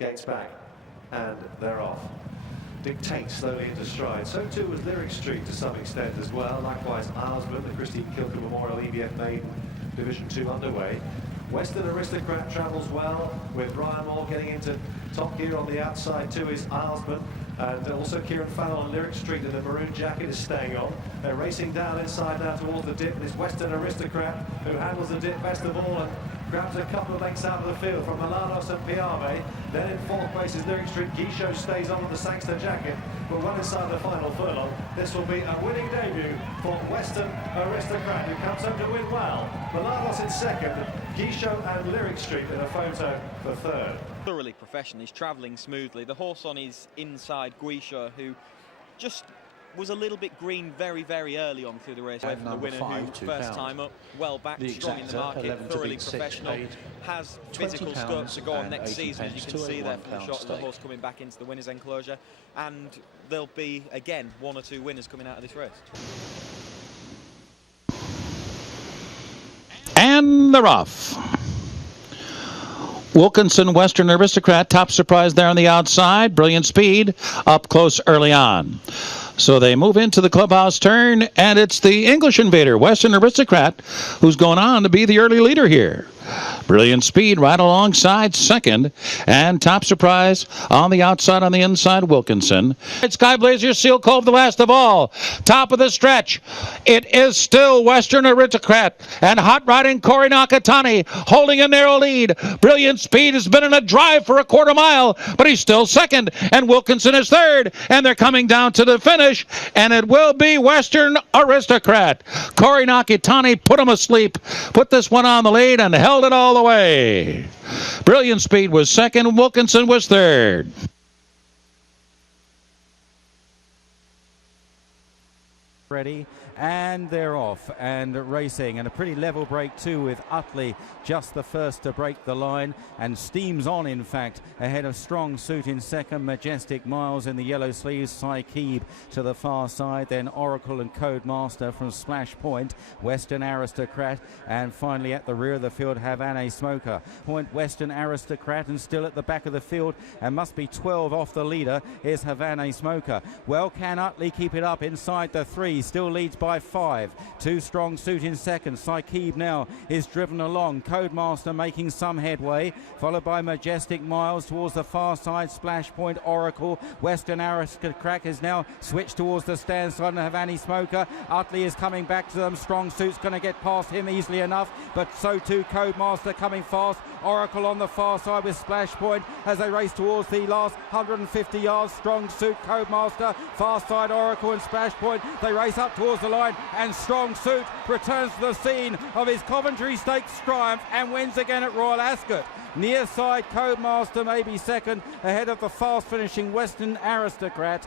gates back, and they're off. Dictate slowly into stride. So too was Lyric Street to some extent as well. Likewise, Islesman, the Christine Kilker Memorial EBF Maiden Division 2 underway. Western Aristocrat travels well, with Brian Moore getting into top gear on the outside too is Islesman. And also Kieran Farrell on Lyric Street in the maroon jacket is staying on. They're racing down inside now towards the dip. And it's Western Aristocrat who handles the dip best of all and grabs a couple of lengths out of the field from Milanos and Piave. Then in fourth place is Lyric Street. Guichot stays on with the Sangster jacket. But well inside the final furlong, this will be a winning debut for Western Aristocrat, who comes home to win well. Milanos in second, Guichot and Lyric Street in a photo for third. Thoroughly professional, he's travelling smoothly. The horse on his inside, Guichot, who just was a little bit green very, very early on through the race. Away from the winner, who first time up, well back, strong in the market, thoroughly professional, has physical scope to go on next season, as you can see there from the shot of the horse coming back into the winner's enclosure. And there'll be, again, one or two winners coming out of this race. And they're off. Wilkinson, Western Aristocrat, top surprise there on the outside. Brilliant Speed up close early on. So they move into the clubhouse turn, and it's the English Invader, Western Aristocrat, who's going on to be the early leader here. Brilliant Speed right alongside second, and top surprise on the outside, on the inside, Wilkinson. Sky Blazer, Seal Cove, the last of all. Top of the stretch. It is still Western Aristocrat and hot riding Corey Nakatani holding a narrow lead. Brilliant Speed has been in a drive for a quarter mile, but he's still second, and Wilkinson is third, and they're coming down to the finish, and it will be Western Aristocrat. Corey Nakatani put him asleep, put this one on the lead, and held it all the way. Brilliant Speed was second, Wilkinson was third. Ready, and they're off and racing, and a pretty level break too, with Utley just the first to break the line and steams on, in fact, ahead of Strong Suit in second, Majestic Miles in the yellow sleeves, Saikib to the far side, then Oracle and Codemaster from Splash Point, Western Aristocrat, and finally at the rear of the field, Havana Smoker. Point Western Aristocrat, and still at the back of the field, and must be 12 off the leader, is Havana Smoker. Well, can Utley keep it up inside the three? Still leads by 5. Two Strong Suit in second. Saikib now is driven along. Codemaster making some headway, followed by Majestic Miles towards the far side. Splash Point, Oracle. Western Aristocrat is now switched towards the stand side, and Havana Smoker. Utley is coming back to them. Strong Suit's going to get past him easily enough, but so too Codemaster coming fast. Oracle on the far side with Splash Point as they race towards the last 150 yards. Strong Suit, Codemaster, far side Oracle and Splash Point. They race up towards the line, and Strong Suit returns to the scene of his Coventry Stakes triumph and wins again at Royal Ascot. Near side Codemaster maybe second, ahead of the fast finishing Western Aristocrat.